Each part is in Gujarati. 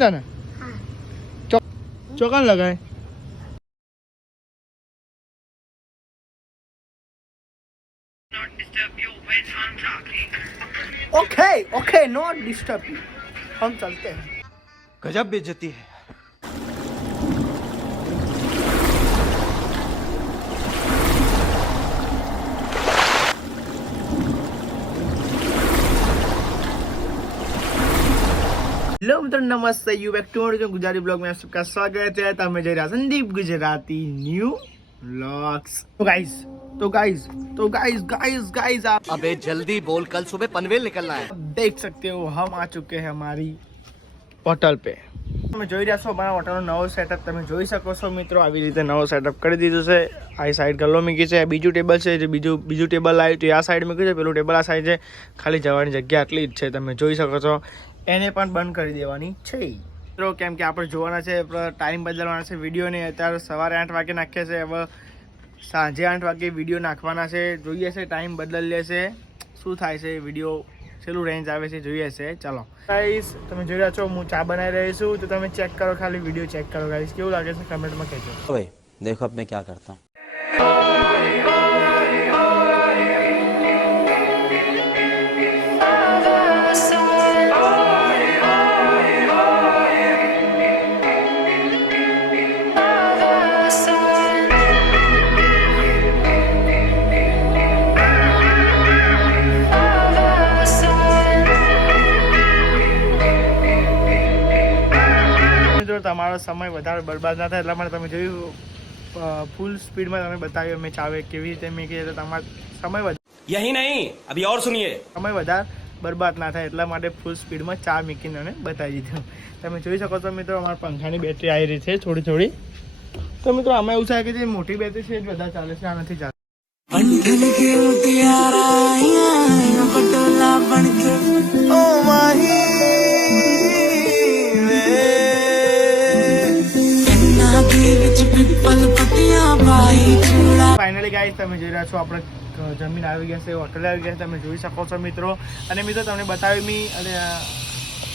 ना चौकान लगाए okay okay not disturb you हम चलते हैं गजब बेइज्जती है हेलो मित्रों नमस्ते you back to Gujarati blog में आप सबका स्वागत है। तो मैं जय रहा संदीप गुजराती न्यू व्लॉग्स। तो गाइस आप अबे जल्दी बोल कल सुबह पनवेल निकलना है। देख सकते हो हम आ चुके हैं हमारी होटल पे। તમે જોઈ રહ્યા છો અમારા હોટલનો નવો સેટઅપ તમે જોઈ શકો છો મિત્રો। આવી રીતે નવો સેટઅપ કરી દીધું છે। આ સાઈડ ગલ્લો મૂકી છે, બીજું ટેબલ છે, જે બીજું ટેબલ આવ્યું તો આ સાઈડ મૂક્યું છે, પેલું ટેબલ આ સાઈડ છે। ખાલી જવાની જગ્યા આટલી જ છે, તમે જોઈ શકો છો। એને પણ બંધ કરી દેવાની છે મિત્રો, કેમ કે આપણે જોવાના છે, ટાઈમ બદલવાના છે વિડીયોને। અત્યારે સવારે 8 વાગે નાખીએ છે, હવે સાંજે 8 વાગે વિડીયો નાખવાના છે। જોઈએ છે ટાઈમ બદલાઈ લેશે, શું થાય છે, વિડીયો છેલ્લું રેન્જ આવે છે જોઈએ છે। ચાલો ગાઈસ તમે જોઈ રહ્યા છો હું ચા બનાવી રહી છું, તો તમે ચેક કરો, ખાલી વિડીયો ચેક કરો ગાઈસ, કેવું લાગે છે કમેન્ટમાં કહેજો। भाई देखो अब मैं क्या करता हूँ। તમારો સમય વધારે બરબાદ ના થાય એટલા માટે તમે જોયું ફૂલ સ્પીડમાં તમે બતાવ્યું મેં ચાવે કેવી રીતે મેં કીધું તમારો સમય यही नहीं अभी और सुनिए સમય વધારે બરબાદ ના થાય એટલા માટે ફૂલ સ્પીડમાં ચા મૂકીને મને બતાવી દીધું। તમે જોઈ શકો છો મિત્રો અમારા પંખાની બેટરી આવી રહી છે થોડી થોડી। તો મિત્રો આમાં એવું થાય કે જે મોટી બેટરી છે એ જ વધારે ચાલે છે, આ નથી ચાલતી। ફાઇનલી ગાઈસ તમે જોઈ રહ્યા છો આપણે જમીન આવી ગયા છે, હોટલ આવી ગયા છે, તમે જોઈ શકો છો મિત્રો। અને મિત્રો તમને બતાવી મી અને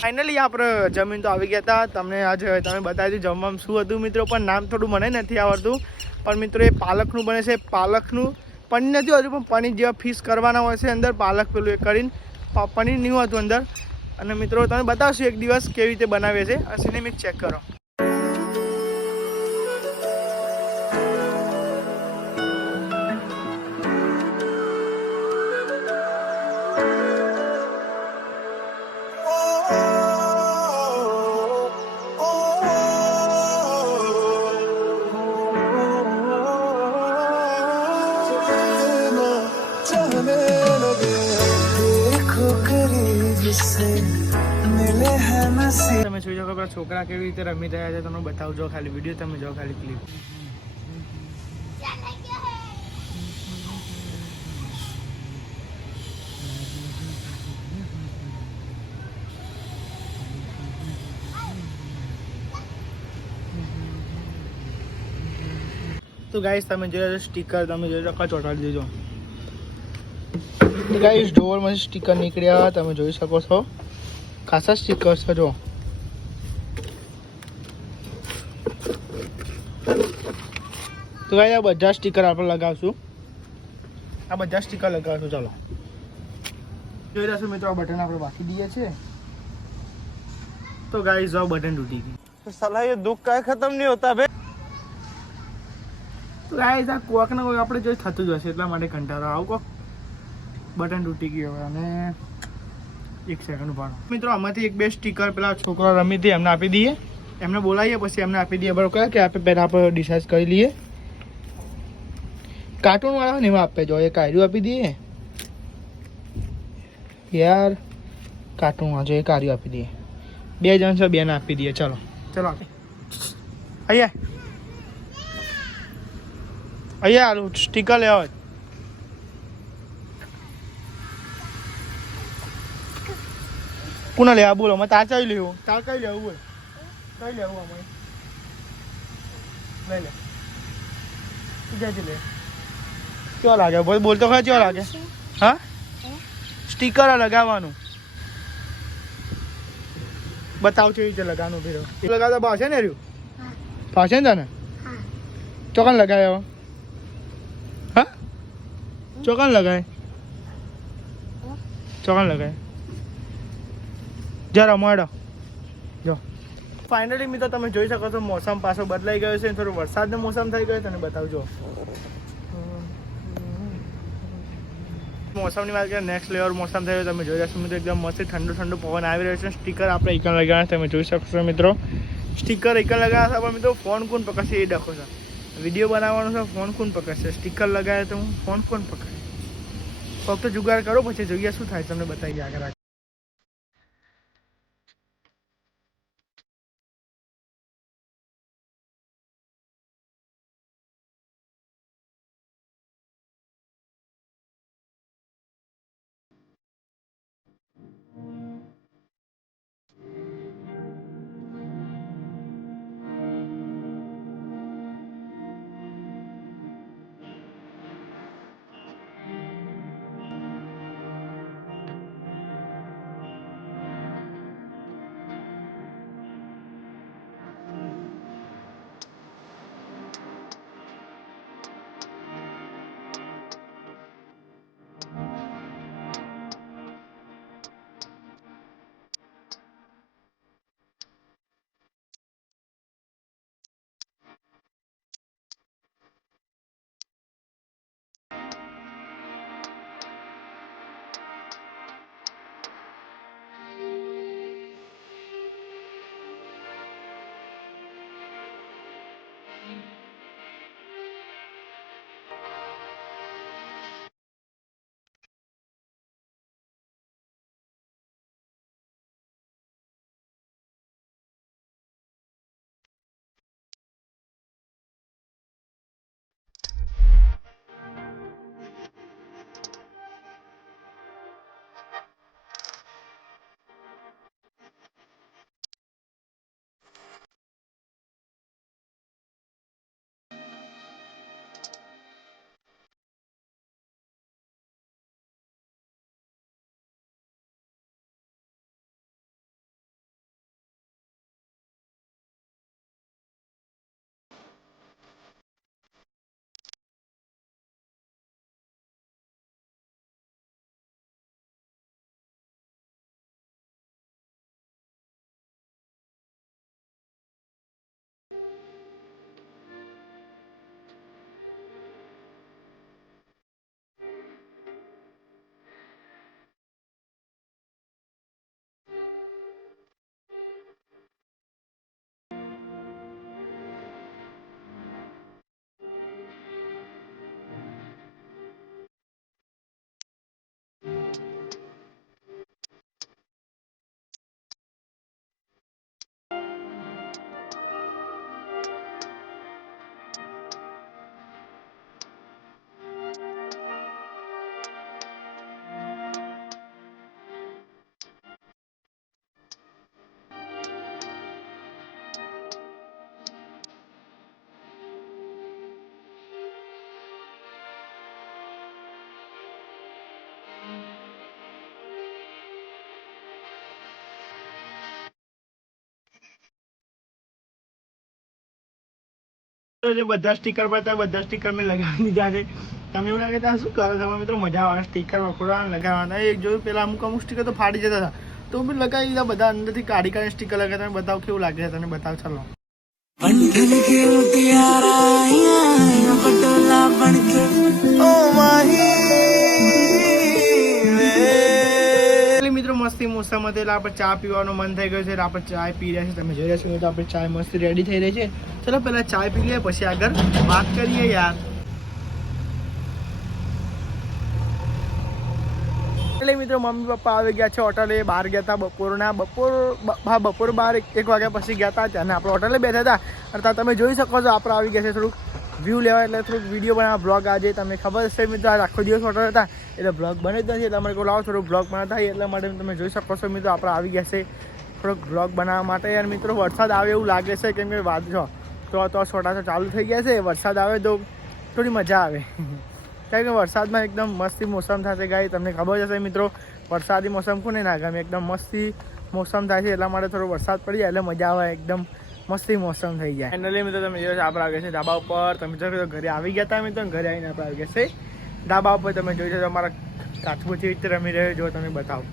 ફાઇનલી આપણે જમીન તો આવી ગયા હતા, તમને આજે તમે બતાવી દીધું જમવામાં શું હતું મિત્રો, પણ નામ થોડું મને નથી આવડતું। પણ મિત્રો એ પાલકનું બને છે, પાલકનું પનીર નથી હોતું પણ પનીર જેવા ફિશ કરવાના હોય છે અંદર, પાલક પેલું એ કરીને પનીર નહીં હોતું અંદર। અને મિત્રો તમે બતાવશું એક દિવસ કેવી રીતે બનાવે છે, આ સિનેમિક ચેક કરો। તમે જોઈ શકો પેલા છોકરા કેવી રીતે રમી રહ્યા છે, તમને બતાવજો ખાલી વિડીયો, તમે જો ખાલી ક્લિપ। તો ગાઈસ તમે જોઈ સ્ટીકર તમે જોઈ શકો ચોંટાડી દેજો। ગાઈસ ડોરમાં સ્ટીકર નીકળ્યા તમે જોઈ શકો છો, ખાસા સ્ટીકર છે જો। તો ગાઈસ આ બધા સ્ટીકર આપણે લગાવશું, આ બધા સ્ટીકર લગાવશું। ચાલો જોઈ રહ્યા છો મિત્રો, આ બટન આપણે બાકી દઈએ છીએ। તો ગાઈસ જો બટન તૂટી ગયું, तो साला ये दुख का खत्म नहीं होता बे। તો ગાઈસ આ કોક ને કોક આપણે જો થતું જ હશે એટલા માટે કંટાળો આવું કોક બટન તૂટી ગયું હવે। અને એક સેકન્ડ ઉભા મિત્રો, આમાંથી એક બે સ્ટીકર પેલા છોકરા રમી હતી એમને આપી દઈએ, એમને બોલાવીએ પછી એમને આપી દઈએ બરોબર કે આપણે પહેલાં આપણે ડિસાઇડ કરી લઈએ। કાર્ટૂન વાળા ને એમાં આપે જો એક આર્યું આપી દઈએ યાર, કાર્ટૂન વાંચો એક આર્યું આપી દઈએ, 2 જણ છે 2 ને આપી દઈએ। ચલો ચલો અહીંયા અહીંયા સ્ટીકર લેવા કોને લેવા બોલો, તાર કઈ લેવું, તાર કઈ લેવું બોલ, કઈ લેવું અમે લઈ લે, ક્યાંથી લે, કેવા લાગે બોલ તો ખરા, કેવા લાગે? હા સ્ટીકર લગાવવાનું बताओ चाहिए लगानो फिर लगा भाषे ने रही भाषे था ना चौकन लगाए हो हाँ चौकन लगाए चौकन लगाए जरा माड़ो जो फाइनली मित्रों તમે જોઈ શકો છો મોસમ પાછો બદલાઈ ગયો છે થોડો વરસાદનો મોસમ થઈ ગયો તને બતાવજો મોસમની વાત કરીએ નેક્સ્ટ લેવલ મોસમ થયો તમે જોઈ રહ્યા છો મિત્રો એકદમ મસ્ત ઠંડુ ઠંડુ પવન આવી રહ્યો છે સ્ટીકર આપણે એકન લગાવ્યા તમે જોઈ શકો છો મિત્રો સ્ટીકર એકન લગાવ્યા છે પણ મિત્રો ફોન કોણ પકડશે એ ડખો છે વિડીયો બનાવવાનો છે ફોન કોણ પકડશે સ્ટીકર લગાવે તો હું ફોન કોણ પકડે ફક્ત જુગાડ કરો પછી જોઈએ શું થાય તમને બતાવીએ આગળ જે બધા સ્ટીકર પર હતા બધા સ્ટીકર મેં લગાવી દીધા છે તમને એવું લાગે ત્યાં શું કરો તમે મિત્રો મજા આવે સ્ટીકર વખોડવાના લગાવવાના એક જોયું પેલા અમુક સ્ટીકર તો ફાટી જતા હતા તો બી લગાવી દીધા બધા અંદરથી કાઢી કાઢી સ્ટીકર લગાવતા તમે બતાવો કેવું લાગે છે તને બતાવ ચાલો મિત્રો મસ્તી મોસમ હતી એટલે આપણે ચા પીવાનું મન થઈ ગયું છે એટલે આપણે ચા પી રહ્યા છીએ તમે જોઈ રહ્યા છો તો આપણે ચા મસ્ત રેડી થઈ રહી છે ચલો પહેલા ચા પી લઈએ પછી આગળ વાત કરીએ યાર એટલે મિત્રો મમ્મી પપ્પા આવી ગયા છે હોટલે બહાર ગયા હતા બપોર 1 વાગ્યા પછી ગયા હતા અને આપણે હોટલે બેઠા હતા અને તમે જોઈ શકો છો આપણે આવી ગયા છે થોડુંક વ્યૂ લેવા એટલે થોડુંક વિડીયો બનાવવા બ્લોગ આજે તમને ખબર છે મિત્રો આખો દિવસ હોટલ હતા એટલે બ્લોગ બને જ નથી એટલે અમારે કોઈ લાવો થોડુંક બ્લોગ બનાવતા એટલા માટે તમે જોઈ શકો છો મિત્રો આપણે આવી ગયા છે થોડોક બ્લોગ બનાવવા માટે યાર મિત્રો વરસાદ આવે એવું લાગે છે કેમ કે વાત જો તો છોટા તો ચાલુ થઈ ગયા છે વરસાદ આવે તો થોડી મજા આવે કારણ કે વરસાદમાં એકદમ મસ્તી મોસમ થશે ગાય તમને ખબર હશે મિત્રો વરસાદી મોસમ કોને ના ગમે એકદમ મસ્તી મોસમ થાય છે એટલા માટે થોડો વરસાદ પડી જાય એટલે મજા આવે, એકદમ મસ્તી મોસમ થઈ જાય. ફાઇનલી મિત્રો તમે જોયો આપણે આવી ગયા છે ધાબા ઉપર. તમે જો ઘરે આવી ગયા હતા મિત્રો, ઘરે આવીને આપણે આવી ગયા છે ધાબા ઉપર. તમે જોઈ શકો અમારા કાચબો કેવી રીતે રમી રહ્યો જો તમે બતાવો.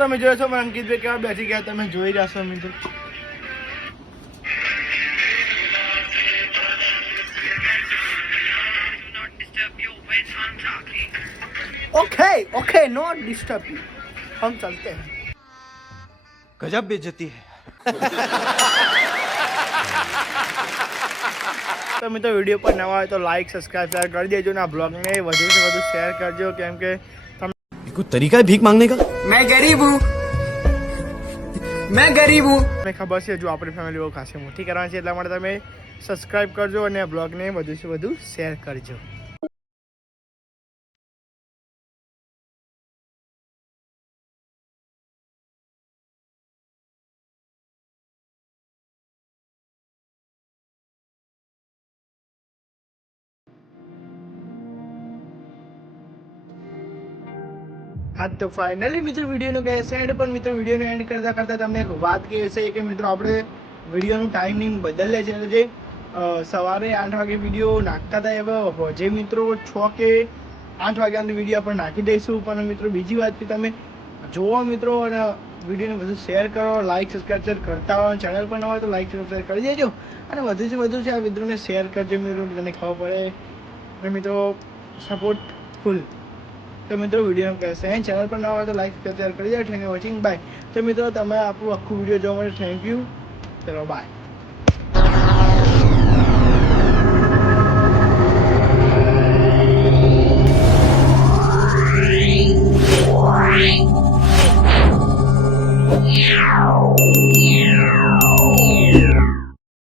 તમે જોયો છો અંકિતભાઈ કેવા બેસી ગયા, તમે જોઈ રહ્યા છો મિત્રો. Okay okay not disturb you, हम चलते हैं. गजब बेइज्जती है. તો મિત્રો વિડીયો પર નવા હોય તો લાઈક સબસ્ક્રાઇબ શેર કરી દેજો ને આ બ્લોગને વધુથી વધુ શેર કરજો, કેમ કે कोई तरीका है भीख मांगने का? मैं गरीब हूँ. મને ખબર છે જો આપણી ફેમિલી બહુ ખાસી મોટી કરવાની છે એટલા માટે તમે સબસ્ક્રાઇબ કરજો અને આ બ્લોગને વધુથી વધુ શેર કરજો. હા તો ફાઇનલી મિત્રો વિડીયોનો કહે છે એન્ડ, પણ મિત્રો વિડીયોનો એન્ડ કરતાં કરતાં તમને એક વાત કહે છે કે મિત્રો આપણે વિડીયોનું ટાઈમિંગ બદલે છે. જે સવારે 8 વાગે વિડીયો નાખતા હતા હવે જે મિત્રો 6 કે 8 વાગ્યાનો વિડીયો આપણે નાખી દઈશું. પણ મિત્રો બીજી વાત કે તમે જોવો મિત્રો અને વિડીયોને બધું શેર કરો, લાઈક સબસ્ક્રાઈબ કરતા હોય, ચેનલ પર ન હોય તો લાઈક સબસ્ક્રાઈબ કરી દેજો અને વધુથી વધુ છે આ વિડીયોને શેર કરજો મિત્રો, તમને ખબર પડે અને મિત્રો સપોર્ટ ફૂલ. તો મિત્રો વિડીયો કહેશે ચેનલ પર ના હોય તો લાઈક સબસ્ક્રાઈબ કરી દો. Thank you watching, bye. તો મિત્રો તમે આપણું આખું વિડીયો જોવા માટે થેન્ક યુ. ચલો બાય.